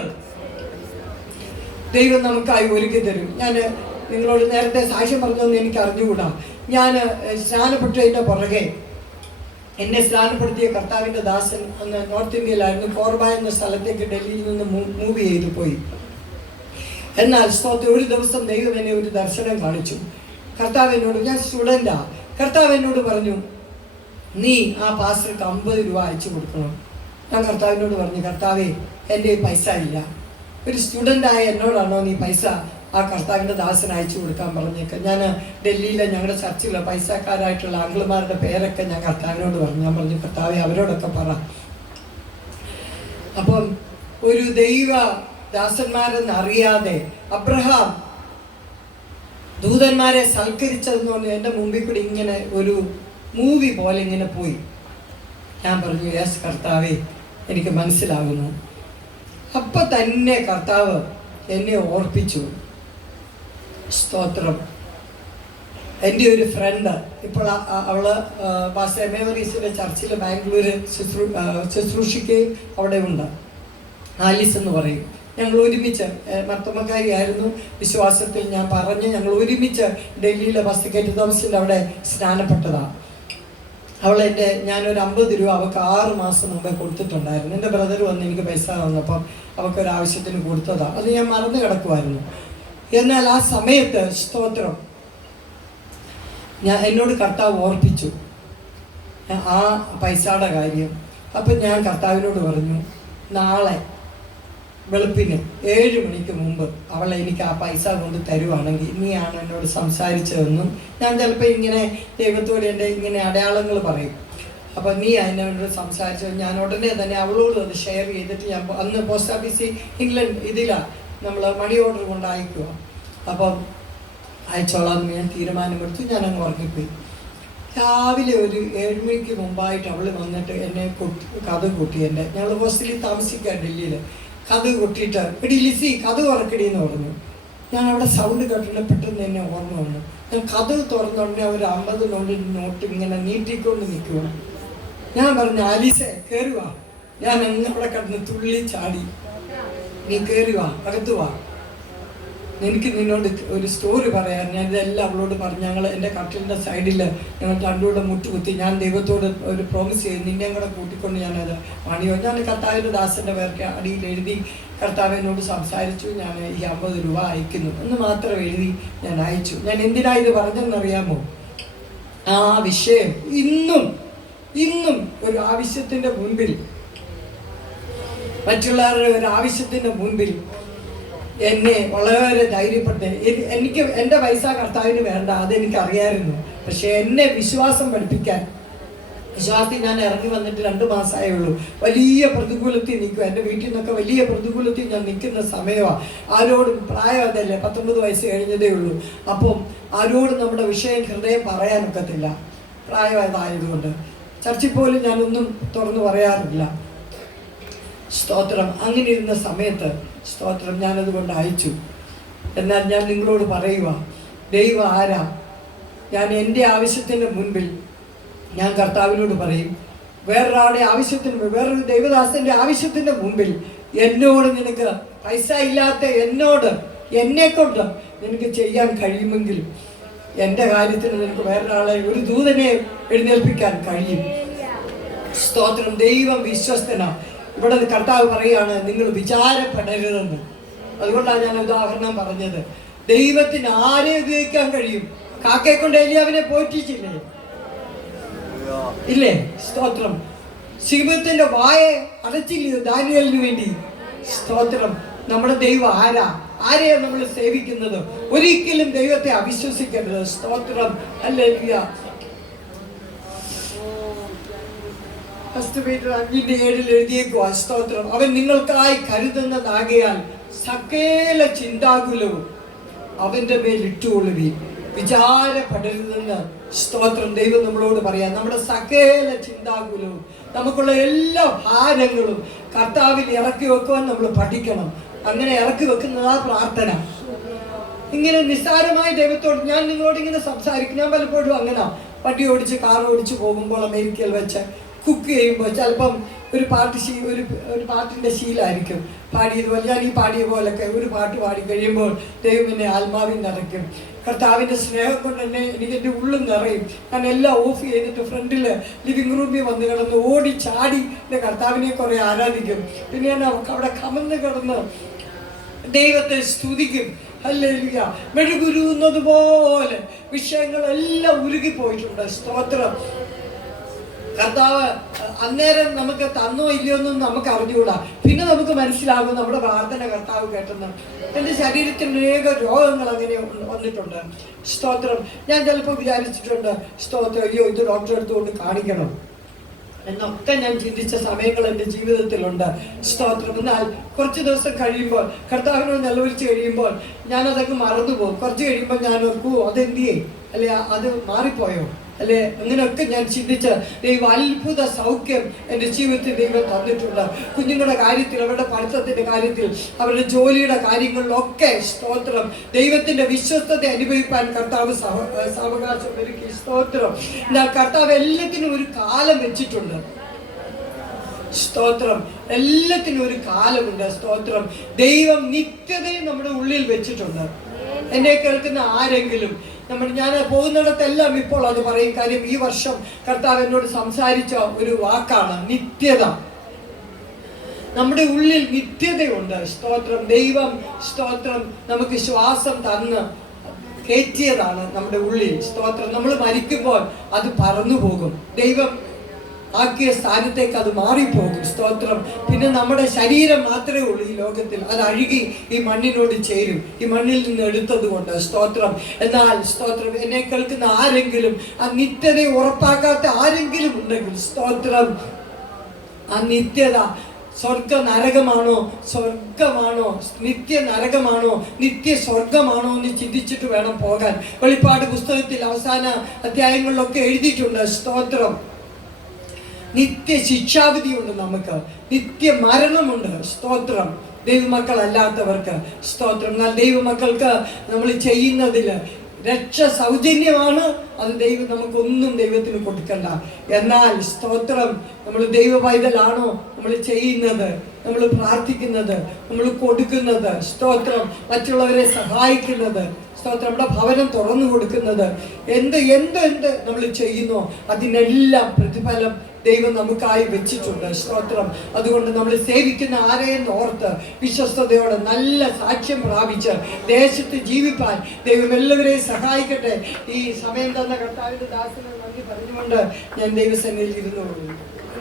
ദൈവം നമുക്കായി ഒരുക്കി തരും. ഞാൻ നിങ്ങളോട് നേരത്തെ സാക്ഷ്യം പറഞ്ഞൊന്നും എനിക്ക് അറിഞ്ഞുകൂടാ. ഞാൻ സ്നാനപ്പെട്ടതിൻ്റെ പുറകെ എന്നെ സ്നാനപ്പെടുത്തിയ കർത്താവിൻ്റെ ദാസൻ അന്ന് നോർത്ത് ഇന്ത്യയിലായിരുന്നു. കോർബ എന്ന സ്ഥലത്തേക്ക് ഡൽഹിയിൽ നിന്ന് മൂവ് ചെയ്തു പോയി. എന്നാൽ ഒരു ദിവസം ദൈവം എന്നെ ഒരു ദർശനം കാണിച്ചു. കർത്താവ് എന്നോട്, ഞാൻ സ്റ്റുഡൻ്റാ, കർത്താവ് എന്നോട് പറഞ്ഞു, നീ ആ പാസ്റ്റർക്ക് 50 രൂപ അയച്ചു കൊടുക്കണം. ഞാൻ കർത്താവിനോട് പറഞ്ഞു, കർത്താവേ എൻ്റെ പൈസ ഇല്ല. ഒരു സ്റ്റുഡൻ്റായ എന്നോടാണോ നീ പൈസ ആ കർത്താവിൻ്റെ ദാസന് അയച്ചു കൊടുക്കാൻ പറഞ്ഞേക്കാം? ഞാൻ ഡൽഹിയിലെ ഞങ്ങളുടെ ചർച്ചിലെ പൈസക്കാരായിട്ടുള്ള അങ്കിളുമാരുടെ പേരൊക്കെ ഞാൻ കർത്താവിനോട് പറഞ്ഞു. ഞാൻ പറഞ്ഞു, കർത്താവെ അവരോടൊക്കെ പറ. അപ്പം ഒരു ദൈവ ദാസന്മാരെന്ന് അറിയാതെ അബ്രഹാം ദൂതന്മാരെ സൽക്കരിച്ചതെന്ന് പറഞ്ഞ് എൻ്റെ മുമ്പിൽ കൂടി ഇങ്ങനെ ഒരു മൂവി പോലെ ഇങ്ങനെ പോയി. ഞാൻ പറഞ്ഞു, യെസ് കർത്താവേ, എനിക്ക് മനസ്സിലാകുന്നു. അപ്പം തന്നെ കർത്താവ് എന്നെ ഓർപ്പിച്ചു. സ്തോത്രം. എൻ്റെ ഒരു ഫ്രണ്ട് ഇപ്പോൾ അവള് പാസ്റ്റർ മെമ്മറീസിലെ ചർച്ചിൽ ബാംഗ്ലൂർ ശുശ്രൂഷിക്ക് അവിടെ ഉണ്ട്. ആലിസ് എന്ന് പറയും. ഞങ്ങൾ ഒരുമിച്ച് മർത്തമ്മക്കാരിയായിരുന്നു. വിശ്വാസത്തിൽ ഞാൻ പറഞ്ഞ് ഞങ്ങൾ ഒരുമിച്ച് ഡൽഹിയിലെ ബസ്റ്റിക്കേറ്റ് തോമസിൻ്റെ അവിടെ സ്നാനപ്പെട്ടതാണ്. ഞാനൊരു 50 രൂപ അവൾക്ക് 6 മാസം മുമ്പേ കൊടുത്തിട്ടുണ്ടായിരുന്നു. എൻ്റെ ബ്രദർ വന്ന് എനിക്ക് പൈസ തന്നപ്പം അവൾക്കൊരാവശ്യത്തിന് കൊടുത്തതാണ്. അത് ഞാൻ മറന്നു കിടക്കുമായിരുന്നു. എന്നാൽ ആ സമയത്ത് സ്തോത്രം എന്നോട് കർത്താവ് ഓർപ്പിച്ചു ആ പൈസയുടെ കാര്യം. അപ്പം ഞാൻ കർത്താവിനോട് പറഞ്ഞു, നാളെ വെളുപ്പിന് 7 മണിക്ക് മുമ്പ് അവളെ എനിക്ക് ആ പൈസ കൊണ്ട് തരുവാണെങ്കിൽ നീയാണ് എന്നോട് സംസാരിച്ചതെന്നും ഞാൻ ചിലപ്പോൾ ഇങ്ങനെ ദൈവത്തോട് എൻ്റെ ഇങ്ങനെ അടയാളങ്ങൾ പറയും. അപ്പം നീ അതിനോട് സംസാരിച്ചത് ഞാൻ ഉടനെ തന്നെ അവളോട് അത് ഷെയർ ചെയ്തിട്ട് ഞാൻ അന്ന് പോസ്റ്റ് ഓഫീസിൽ ഇംഗ്ലണ്ട് ഇതിലാണ് നമ്മൾ മണി ഓർഡർ കൊണ്ട് അയക്കുക. അപ്പം അയച്ചോളാമെന്ന് ഞാൻ തീരുമാനമെടുത്തു. ഞാൻ അങ്ങ് ഉറങ്ങിപ്പോയി. രാവിലെ ഒരു 7 മണിക്ക് മുമ്പായിട്ട് അവൾ വന്നിട്ട് എന്നെ കഥ കൂട്ടി. ഞങ്ങൾ ഹോസ്റ്റലിൽ താമസിക്കുക ഡൽഹിയിൽ. കഥ കൊട്ടിയിട്ട് എടി ലിസി കഥ ഉറക്കടി എന്ന് പറഞ്ഞു. ഞാൻ അവിടെ സൗണ്ട് കേട്ടിട്ട് പെട്ടെന്ന് എന്നെ ഓർമ്മ വന്നു. ഞാൻ കഥ തുറന്നുടനെ ഒരു 50 നോട്ട് ഇങ്ങനെ നീട്ടിക്കൊണ്ട് നിൽക്കുകയാണ്. ഞാൻ പറഞ്ഞു, ആലീസെ കയറി വാ. ഞാൻ അങ്ങ് അവിടെ കിടന്ന് തുള്ളി ചാടി. നീ കയറി വാ, അകത്ത് വാ, എനിക്ക് നിന്നോട് ഒരു സ്റ്റോറി പറയാൻ. ഞാൻ ഇതെല്ലാം അവളോട് പറഞ്ഞു. ഞങ്ങൾ എൻ്റെ കട്ടിലിൻ്റെ സൈഡിൽ ഞങ്ങൾ രണ്ടുകൂടെ മുട്ടുകുത്തി. ഞാൻ ദൈവത്തോട് ഒരു പ്രോമിസ് ചെയ്തു, നിന്നെയും കൂടെ കൂട്ടിക്കൊണ്ട് ഞാനത് പണിയോ. ഞാൻ കർത്താവിൻ്റെ ദാസൻ്റെ പേർക്ക് അടിയിൽ എഴുതി കർത്താവിനോട് സംസാരിച്ചു. ഞാൻ ഈ 50 രൂപ അയക്കുന്നു എന്ന് മാത്രം എഴുതി ഞാൻ അയച്ചു. ഞാൻ എന്തിനാ ഇത് പറഞ്ഞെന്നറിയാമോ? ആ വിഷയം ഇന്നും ഒരു ആവശ്യത്തിൻ്റെ മുൻപിൽ, മറ്റുള്ളവരുടെ ഒരു ആവശ്യത്തിൻ്റെ മുൻപിൽ എന്നെ വളരെ ധൈര്യപ്പെടുത്തി. എനിക്ക് എൻ്റെ പൈസ കർത്താവിന് വേണ്ട, അതെനിക്കറിയായിരുന്നു. പക്ഷെ എന്നെ വിശ്വാസം പഠിപ്പിക്കാൻ, വിശ്വാസത്തിൽ ഞാൻ ഇറങ്ങി വന്നിട്ട് 2 മാസമേ ഉള്ളൂ. വലിയ പ്രതികൂലത്തിൽ നിൽക്കുക. എൻ്റെ വീട്ടിൽ നിന്നൊക്കെ വലിയ പ്രതികൂലത്തിൽ ഞാൻ നിൽക്കുന്ന സമയമാണ്. ആരോടും പ്രായം അതല്ലേ, 19 വയസ്സ് കഴിഞ്ഞതേ ഉള്ളൂ. അപ്പം ആരോടും നമ്മുടെ വിഷയം ഹൃദയം പറയാനൊക്കത്തില്ല, പ്രായമായതായതുകൊണ്ട്. ചർച്ചിൽ പോലും ഞാനൊന്നും തുറന്നു പറയാറില്ല. സ്തോത്രം. അങ്ങനെ ഇരുന്ന സമയത്ത് സ്തോത്രം ഞാനതുകൊണ്ട് അയച്ചു. എന്നാൽ ഞാൻ നിങ്ങളോട് പറയുക, ദൈവം ആരാ? ഞാൻ എൻ്റെ ആവശ്യത്തിൻ്റെ മുൻപിൽ ഞാൻ കർത്താവിനോട് പറയും, വേറൊരാളുടെ ആവശ്യത്തിന്, വേറൊരു ദൈവദാസൻ്റെ ആവശ്യത്തിൻ്റെ മുൻപിൽ എന്നോട് നിനക്ക് പൈസ ഇല്ലാത്ത എന്നെക്കൊണ്ട് നിനക്ക് ചെയ്യാൻ കഴിയുമെങ്കിൽ എൻ്റെ കാര്യത്തിന് നിനക്ക് വേറൊരാളെ, ഒരു ദൂതനെ എഴുന്നേൽപ്പിക്കാൻ കഴിയും. സ്തോത്രം. ദൈവം വിശ്വസ്തനാ. ഇവിടെ കർത്താവ് പറയാണ്, നിങ്ങൾ വിചാരപ്പെടരുതെന്ന്. അതുകൊണ്ടാണ് ഞാൻ ഉദാഹരണം പറഞ്ഞത്. ദൈവത്തിന് ആരെ ഉപയോഗിക്കാൻ കഴിയും? കാക്കയെ കൊണ്ട് എലിയാവിനെ പോറ്റിച്ചില്ലേ? ഇല്ലേ? സ്തോത്രം. സിംഹത്തിന്റെ വായെ അടച്ചില്ലയോ ദാനിയേലിന് വേണ്ടി? സ്തോത്രം. നമ്മുടെ ദൈവം ആരെയാ നമ്മൾ സേവിക്കുന്നത്? ഒരിക്കലും ദൈവത്തെ അവിശ്വസിക്കരുത്. സ്തോത്രം. ഹല്ലേലൂയ. 5:7 എഴുതിയേക്കുവാ. സ്തോത്രം. അവൻ നിങ്ങൾക്കായി കരുതുന്നതാകയാൽ സകല ചിന്താകുലവും അവന്റെ മേൽ ഇട്ടുകൊള്ളുവീൻ, വിചാരപ്പെടരുതെന്ന്. സ്തോത്രം. ദൈവം നമ്മളോട് പറയാം, നമ്മുടെ സകല ചിന്താകുലവും, നമുക്കുള്ള എല്ലാ ഭാരങ്ങളും കർത്താവിൽ ഇറക്കി വെക്കുവാൻ നമ്മൾ പഠിക്കണം. അങ്ങനെ ഇറക്കി വെക്കുന്നതാ പ്രാർത്ഥന. ഇങ്ങനെ നിസ്സാരമായി ദൈവത്തോട് ഞാൻ നിങ്ങളോട് ഇങ്ങനെ സംസാരിക്കും. ഞാൻ പലപ്പോഴും അങ്ങനെ വണ്ടി ഓടിച്ച് കാർ ഓടിച്ച് പോകുമ്പോൾ അമേരിക്കയിൽ വെച്ച് കുക്ക് ചെയ്യുമ്പോൾ ചിലപ്പം ഒരു പാട്ടിൻ്റെ ശീലമായിരിക്കും പാടിയതുപോലെ. ഞാൻ ഈ പാടിയ പോലൊക്കെ ഒരു പാട്ട് പാടി കഴിയുമ്പോൾ ദൈവം എന്നെ ആത്മാവിൽ നിറയ്ക്കും. കർത്താവിൻ്റെ സ്നേഹം കൊണ്ട് എനിക്ക് എൻ്റെ ഉള്ളിൽ നിറയും. ഞാൻ എല്ലാം ഓഫ് ചെയ്തിട്ട് ഫ്രണ്ടിൽ ലിവിങ് റൂമിൽ വന്ന് കിടന്ന് ഓടി ചാടി എൻ്റെ കർത്താവിനെ കുറേ ആരാധിക്കും. പിന്നെ ഞാൻ അവിടെ കമന്ന് കിടന്ന് ദൈവത്തെ സ്തുതിക്കും. ഹല്ലേലൂയ. മെഴുകുരുന്നത് പോലെ വിഷയങ്ങളെല്ലാം ഉരുകിപ്പോയിട്ടുണ്ട്. സ്തോത്രം. കർത്താവ് അന്നേരം നമുക്ക് തന്നോ ഇല്ലയോ എന്നും നമുക്ക് അറിഞ്ഞുകൂടാ. പിന്നെ നമുക്ക് മനസ്സിലാകും നമ്മുടെ പ്രാർത്ഥന കർത്താവ് കേട്ടെന്ന്. എൻ്റെ ശരീരത്തിൽ അനേക രോഗങ്ങൾ അങ്ങനെ വന്നിട്ടുണ്ട്. സ്തോത്രം. ഞാൻ ചിലപ്പോൾ വിചാരിച്ചിട്ടുണ്ട്, സ്തോത്രം, അയ്യോ ഇത് ഡോക്ടറെ അടുത്തുകൊണ്ട് കാണിക്കണം എന്നൊക്കെ ഞാൻ ചിന്തിച്ച സമയങ്ങൾ എൻ്റെ ജീവിതത്തിലുണ്ട്. സ്തോത്രം. എന്നാൽ കുറച്ച് ദിവസം കഴിയുമ്പോൾ, കർത്താവിനോട് നിലവിളിച്ച് കഴിയുമ്പോൾ ഞാനതൊക്കെ മറന്നുപോകും. കുറച്ച് കഴിയുമ്പോൾ ഞാൻ ഓർക്കുമോ അതെന്തിയേ, അല്ലെ അത് മാറിപ്പോയോ, അല്ലെ? അങ്ങനെയൊക്കെ ഞാൻ ചിന്തിച്ച് ദൈവം അത്ഭുത സൗഖ്യം എൻ്റെ ജീവിതത്തിൽ ദൈവം തന്നിട്ടുണ്ട്. കുഞ്ഞുങ്ങളുടെ കാര്യത്തിൽ, അവരുടെ പഠിത്തത്തിൻ്റെ കാര്യത്തിൽ, അവരുടെ ജോലിയുടെ കാര്യങ്ങളിലൊക്കെ സ്തോത്രം. ദൈവത്തിൻ്റെ വിശ്വസ്തത അനുഭവിക്കാൻ കർത്താവ് സാവകാശം ഒരുക്കി. സ്തോത്രം. എന്നാൽ കർത്താവ് എല്ലാത്തിനും ഒരു കാലം വെച്ചിട്ടുണ്ട്. സ്തോത്രം. എല്ലാത്തിനും ഒരു കാലമുണ്ട്. സ്തോത്രം. ദൈവം നിത്യതയും നമ്മുടെ ഉള്ളിൽ വെച്ചിട്ടുണ്ട്. എന്നെ കേൾക്കുന്ന ആരെങ്കിലും ഞാൻ പോകുന്നിടത്തെല്ലാം ഇപ്പോൾ അത് പറയും. കാര്യം ഈ വർഷം കർത്താവ് എന്നോട് സംസാരിച്ച ഒരു വാക്കാണ് നിത്യത. നമ്മുടെ ഉള്ളിൽ നിത്യതയുണ്ട്. സ്തോത്രം. ദൈവം സ്തോത്രം നമുക്ക് ശ്വാസം തന്ന് കയറ്റിയതാണ് നമ്മുടെ ഉള്ളിൽ. സ്തോത്രം. നമ്മൾ മരിക്കുമ്പോൾ അത് പറന്നു പോകും. ദൈവം ആക്കിയ സ്ഥാനത്തേക്ക് അത് മാറിപ്പോകും. സ്തോത്രം. പിന്നെ നമ്മുടെ ശരീരം മാത്രമേ ഉള്ളൂ ഈ ലോകത്തിൽ. അത് അഴുകി ഈ മണ്ണിനോട് ചേരും, ഈ മണ്ണിൽ നിന്ന് എടുത്തത് കൊണ്ട്. സ്തോത്രം. എന്നാൽ സ്തോത്രം, എന്നെ കേൾക്കുന്ന ആരെങ്കിലും ആ നിത്യതയെ ഉറപ്പാക്കാത്ത ആരെങ്കിലും ഉണ്ടെങ്കിൽ സ്തോത്രം, ആ നിത്യത സ്വർഗ നരകമാണോ, സ്വർഗമാണോ, നിത്യ നരകമാണോ, നിത്യ സ്വർഗമാണോ എന്ന് ചിന്തിച്ചിട്ട് വേണം പോകാൻ. വെളിപ്പാട് പുസ്തകത്തിൽ അവസാന അധ്യായങ്ങളിലൊക്കെ എഴുതിയിട്ടുണ്ട്. സ്തോത്രം. നിത്യ ശിക്ഷാവിധിയുണ്ട്, നമുക്ക് നിത്യ മരണമുണ്ട്. സ്തോത്രം. ദൈവമക്കളല്ലാത്തവർക്ക്. സ്തോത്രം. എന്നാൽ ദൈവമക്കൾക്ക് നമ്മൾ ചെയ്യുന്നതിൽ രക്ഷ സൗജന്യമാണ്. അത് ദൈവം നമുക്കൊന്നും ദൈവത്തിന് കൊടുക്കണ്ട. എന്നാൽ സ്തോത്രം, നമ്മൾ ദൈവ പൈതലാണോ നമ്മൾ ചെയ്യുന്നത്, നമ്മൾ പ്രാർത്ഥിക്കുന്നത്, നമ്മൾ കൊടുക്കുന്നത്, സ്തോത്രം, മറ്റുള്ളവരെ സഹായിക്കുന്നത്, സ്തോത്രം, നമ്മുടെ ഭവനം തുറന്നു കൊടുക്കുന്നത്, എന്ത് നമ്മൾ ചെയ്യുന്നോ അതിനെല്ലാം പ്രതിഫലം ദൈവം നമുക്കായി വെച്ചിട്ടുണ്ട്. സ്തോത്രം. അതുകൊണ്ട് നമ്മൾ സേവിക്കുന്ന ആരെയും ഓർത്ത് വിശ്വസ്തയോടെ നല്ല സാക്ഷ്യം പ്രാപിച്ച് ദേശത്ത് ജീവിപ്പാൻ ദൈവം എല്ലാവരെയും സഹായിക്കട്ടെ. ഈ സമയം തന്ന കർത്താവിന്റെ ദാസനെ നന്ദി പറഞ്ഞുകൊണ്ട് ഞാൻ ദൈവസന്നിധിയിൽ ഇരുന്നു.